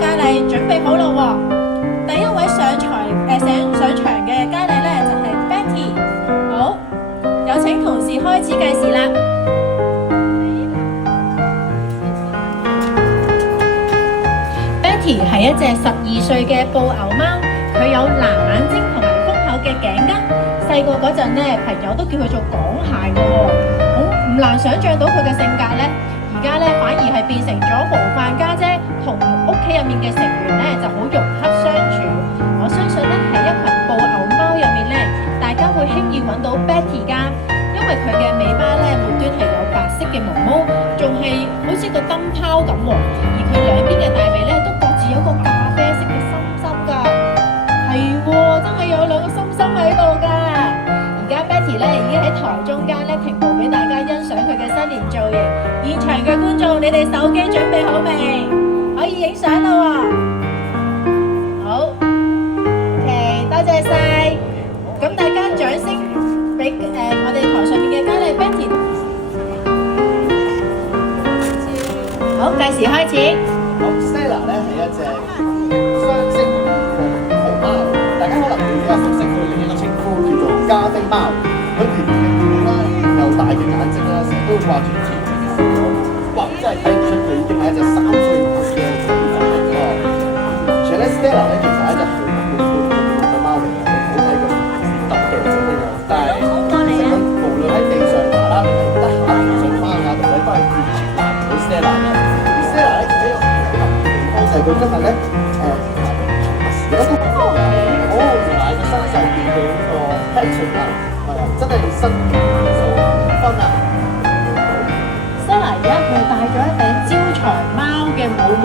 佳麗準備好咯喎！第一位上場嘅佳麗咧就係 Betty。好，有請同事開始計時啦。Betty 係一隻12歲嘅布偶貓，佢有藍眼睛同埋豐厚嘅頸巾。細個嗰陣咧，朋友都叫佢做港蟹嘅喎。好唔難想像到佢嘅性格咧。而家咧反而係變成咗模範家姐，同屋企入面嘅成員咧就好融洽相處。我相信咧喺一群布偶貓入面咧，大家會輕易揾到 Betty 㗎，因為佢嘅尾巴咧末端係有白色嘅毛毛，仲係好似個燈泡咁喎。而佢兩邊嘅大髀咧都各自有個咖啡色嘅心心㗎，係喎，真係有兩個心心喺度㗎。而家 Betty 咧已經喺台中間咧停步俾大家欣賞佢嘅新年造型。現場嘅觀眾，你哋手機準備好未？可以影相啦喎！好 ，OK， 多謝晒。咁大家掌聲俾我哋台上面嘅佳麗 Betty。好，計時開始。好 ，Stella 咧係一隻雙色熊貓，大家可能會比較熟悉佢另一個稱呼叫做加菲貓。佢圓圓嘅背啦，又大嘅眼睛啦，成日都掛住甜甜嘅笑容。哇！真係睇唔出佢已經係一隻3歲半嘅小仔嚟喎。而且咧 ，Stella 咧其實係一隻好活潑嘅貓嚟嘅，你唔好睇佢揼腳咁樣，但係其實佢無論喺地上爬啦，定係得閒上翻啊，同你都係完全難唔到 Stella 嘅。而 Stella 咧，佢一個好特別嘅地方就係佢今日咧，而家都好好同埋佢身上邊嘅呢個 pattern 啊，真係新分啊！ Stella 而家佢戴咗一頂招財貓嘅帽喎。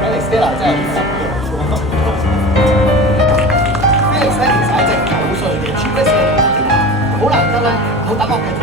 睇嚟 Stella 真係好濕嘅。Felix 咧其實係一隻9歲嘅 Chihuahua 好難得咧，好打搏嘅同